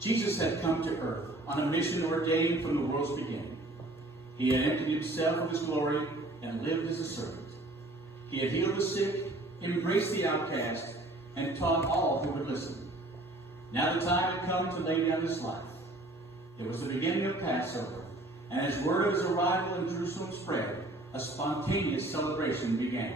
Jesus had come to earth on a mission ordained from the world's beginning. He had emptied himself of his glory and lived as a servant. He had healed the sick, embraced the outcast, and taught all who would listen. Now the time had come to lay down his life. It was the beginning of Passover, and as word of his arrival in Jerusalem spread, a spontaneous celebration began.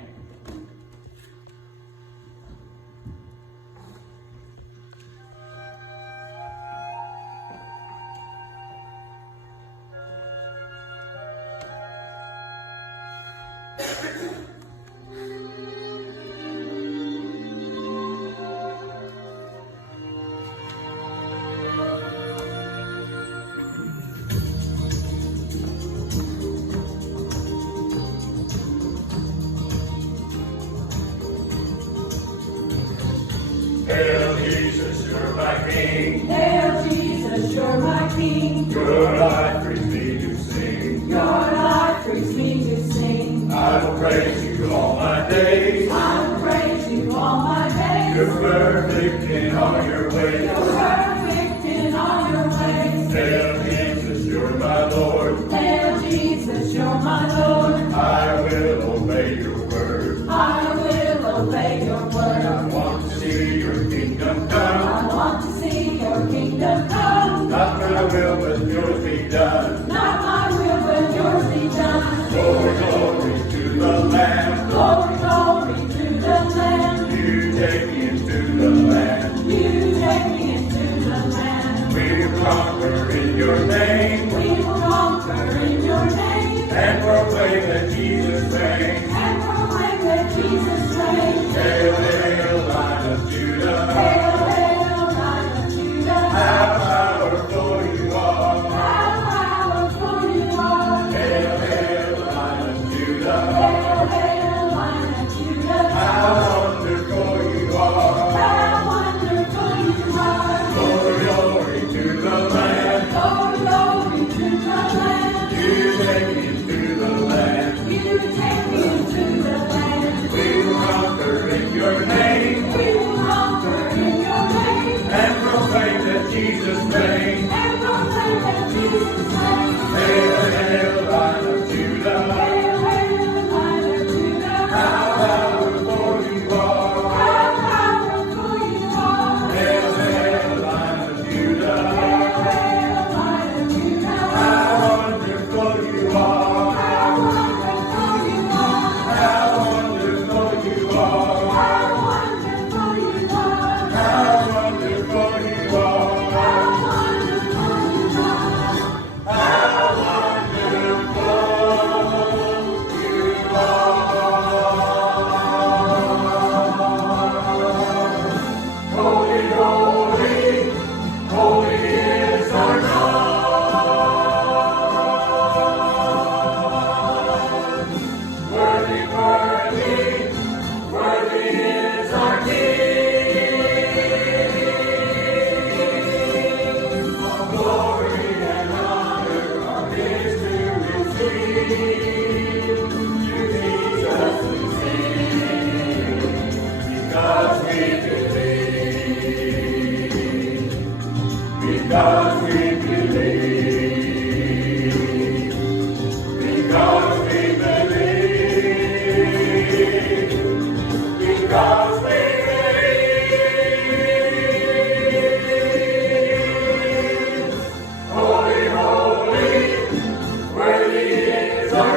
Hail Jesus, you're my King. Hail Jesus, you're my King. Your life brings me to sing. Your life brings me to sing. I will praise you all my days. I will praise you all my days. You're perfect in all your ways. You're perfect in all your ways. Hail Jesus, you're my Lord. Hail Jesus, you're my Lord. I will obey your word. I will obey your word. I want to see your kingdom come. I want to see your kingdom come. Not my will, but yours be done. Not my will, but yours be done. Glory, glory to the Lamb. Glory, glory to the Lamb. You take me into the land. You take me into the land. We will conquer in your name. We will conquer in your name. And proclaim that Jesus reigns. And proclaim that Jesus reigns. Hail, hail, Lion of Judah. Hail, hail, Lion of Judah. How powerful you are. How powerful you are. Hail, hail, Lion of Judah. Hail, hail, Lion of Judah. How wonderful you are. How wonderful you are. Glory, glory to the Lamb. Glory, glory to the Lamb. You take me into the land. You take me into the land. We will conquer in your name. We will conquer in your name. And proclaim that Jesus reigns. And proclaim that Jesus reigns. Hail, hail, Lion of Judah. Hail, hail, Lion of Judah. How powerful you are. How powerful you are. Hail, hail, Lion of Judah. Hail, hail, Lion of Judah. How wonderful you are. How wonderful you are. How wonderful you are. How wonderful you are. How wonderful you are. How wonderful you are. How wonderful you are. Holy, holy, holy is our God. Worthy, worthy, worthy is our King. All glory and honor are His to receive. To Jesus we sing, because we believe. Because we believe. Because we believe. Because we believe. Holy, holy, worthy is our